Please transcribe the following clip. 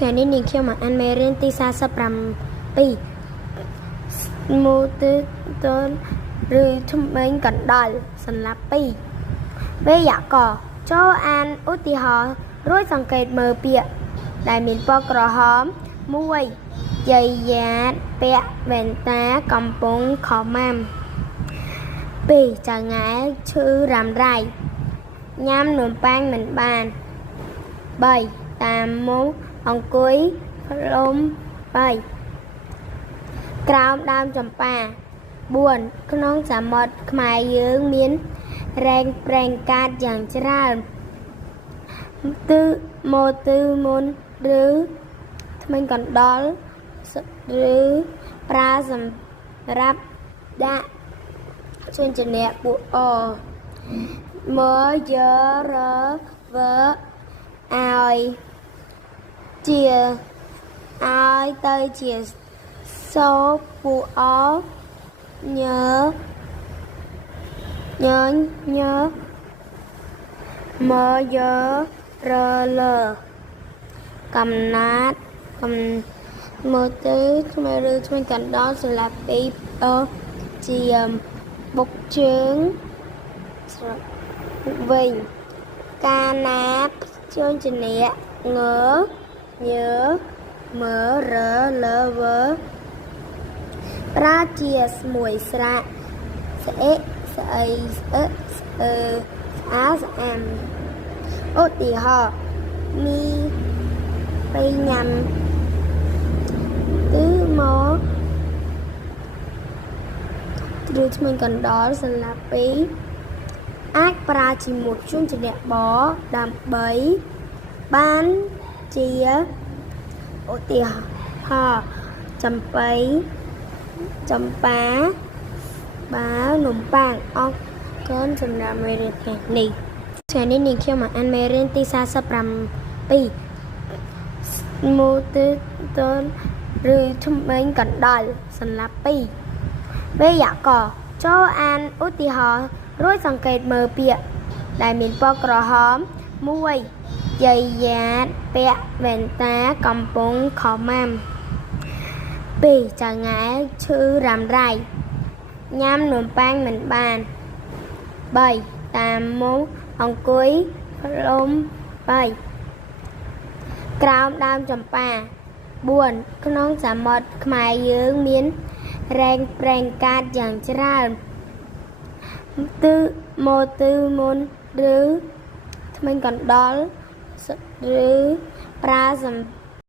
ថ្ងៃនេះនាងខ្ញុំមកអានមេរៀនទី47មូទិតនឬថ្មីកណ្ដុរសន្លប់2វេយ្យាករណ៍ចូលអានឧទាហរណ៍រួចសង្កេតមើលពាក្យដែលមានពណ៌ក្រហម1យាយយ៉ាតពាក់វ៉ែនតាកំពុងខំម៉ាំ2ចៅង៉ែឈឺរ៉ាំរ៉ៃញ៉ាំនំប៉័ងមិនបាន3តាមមុខអង្គុយផ្លុំ3ក្រោមដើមចម្ប៉ា4ក្នុងសមុទ្រខ្មែរយើងមានរែងប្រេងកាតយ៉ាងច្រើនទិម៉ូទិមុនឬថ្មីកណ្ដុរឬប្រើសម្រាប់ដាក់ជញ្ជាក់ពួកអមើយើរវើឲ្យជាឲ្យទៅជាសូពួកអញើមើយើរលើកំណាត់មើលទៅថ្មីឬថ្មីកណ្ដុរស្លាប់2ជាបុកជើងវិញកាណាតជញ្ជាក់ងើញើមើរលើវើប្រាជាស្មួយស្រាក់ស្អិស្អីស្អឹស្អើស្អាស្អាមឧទាហរណ៍មីពេលញ៉ាំទិមកឬថ្មីកណ្ដុរសន្លប់2អាចប្រើជាមួយជញ្ជាក់បដើម្បីបានជាឧទាហរណ៍ចំប៉ាបានំប៉័ងអរគុណសម្រាប់មេរៀននេះថ្ងៃនេះនាងខ្ញុំមកអានមេរៀនទី47មូទិតនឬថ្មីកណ្ដុរសន្លប់2វេយ្យាករណ៍ចូលអានឧទាហរណ៍រួចសង្កេតមើលពាក្យដែលមានពណ៌ក្រហម1យាយយ៉ាតពាក់វ៉ែនតាកំពុងខំម៉ាំ2ចៅង៉ែឈឺរ៉ាំរ៉ៃញ៉ាំនំប៉័ងមិនបាន3តាមមុខអង្គុយផ្លុំ3ក្រោមដើមចម្ប៉ា4ក្នុងសមុទ្រខ្មែរយើងមានរែងប្រេងកាតយ៉ាងច្រើនទិម៉ូទិមុនឬថ្មីកណ្ដុរឬប្រើសម្